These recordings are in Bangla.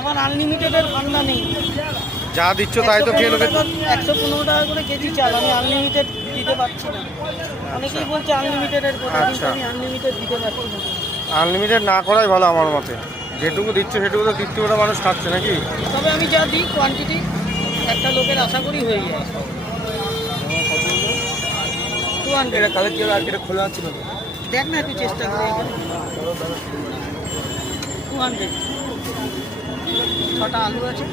আমার আনলিমিটেডের ঠান্ডা নেই। যা দিচ্ছ তাই তো খেয়ে লোকে একশো পনেরো টাকা করে কেজি চাল আমি আনলিমিটেড দিতে পারছি না। অনেকেই বলছে আনলিমিটেডের কথা কিন্তু আচ্ছা। আমি আনলিমিটেড দিতে পারছি না। আনলিমিটেড না করাই ভালো আমার মতে। যেটুকু দিচ্ছে সেটুকু তো তৃপ্তিটা মানুষ খাচ্ছে নাকি? তবে আমি যা দিই কোয়ান্টিটি একটা লোকের আশা করি হয়ে যায়। এটা কালকে আর এটা খোলা আছে দেখ না একটু চেষ্টা করে এখানে টু হান্ড্রেড ছটা আলু আছে।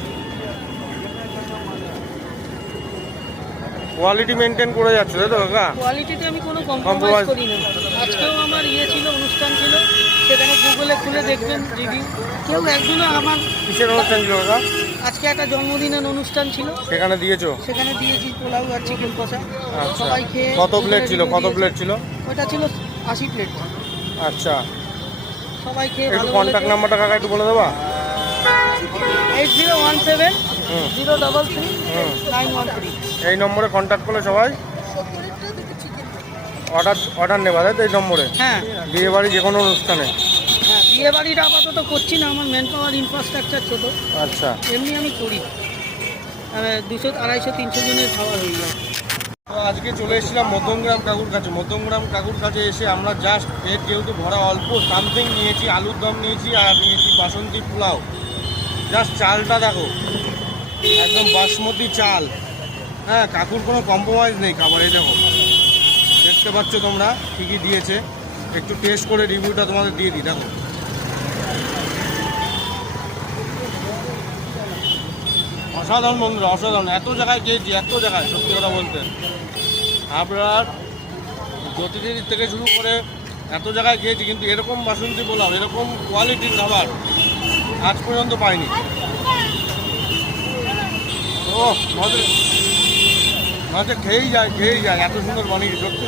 কোয়ালিটি মেনটেন করে যাচ্ছে তাই তো কাকা? কোয়ালিটিতে আমি কোনো কম্প্রোমাইজ করি না আজকেও আমার ইয়ে ছিল অনুষ্ঠান ছিল সেখানে গুগলে খুলে দেখবেন রিভিউ কেউ একজনও আমার কিসের অনুষ্ঠান ছিল কাকা? আজকে একটা জন্মদিনের অনুষ্ঠান ছিল। সেখানে দিয়েছ? সেখানে দিয়েছি পোলাও আর চিকেন কষা। আচ্ছা। সবাই খেয়ে কত প্লেট ছিল? কত প্লেট ছিল? ওটা ছিল আশি প্লেট আচ্ছা। সবাই খেয়ে একটু কন্ট্যাক্ট নাম্বারটা কাকা একটু বলে দেবা? Eight zero one seven hmm. Zero double three hmm. Nine one three এই নম্বরে কন্ট্যাক্ট করলে সবাই? অর্ডার অর্ডার নেবা তাই তো এই নম্বরে? হ্যাঁ। বিয়ে বাড়ি যে কোনো অনুষ্ঠানে? হ্যাঁ বিয়ে বাড়িটা আপাতত করছি না আমার ম্যান পাওয়ার ইনফ্রাস্ট্রাকচার ছোট। আচ্ছা। এমনি আমি করি। দুশো আড়াইশো তিনশো জনের খাওয়া হয়ে যায়। তো আজকে চলে এসেছিলাম মধ্যমগ্রাম কাকুর কাছে। মধ্যমগ্রাম কাকুর কাছে এসে আমরা জাস্ট পেট যেহেতু ভরা অল্প সামথিং নিয়েছি আলুর দম নিয়েছি আর নিয়েছি বাসন্তী পোলাও। জাস্ট চালটা দেখো। একদম বাসমতি চাল। হ্যাঁ কাকুর কোনো কম্প্রোমাইজ নেই খাবারে দেখো। দেখতে পাচ্ছ তোমরা, কী কী দিয়েছে। একটু টেস্ট করে রিভিউটা তোমাদের দিয়ে দিই, দেখো। অসাধারণ বন্ধুরা, অসাধারণ। এত জায়গায় গিয়েছি, এত জায়গায়, সত্যি কথা বলতে। আপনার জ্যোতিষির থেকে শুরু করে এত জায়গায় গিয়েছি, কিন্তু এরকম বাসন্তী পোলাও, এরকম কোয়ালিটির খাবার আজ পর্যন্ত পাইনি। ও মাঝে মাঝে খেয়েই যায় খেয়েই যায় এত সুন্দর বানিয়েছে সত্যি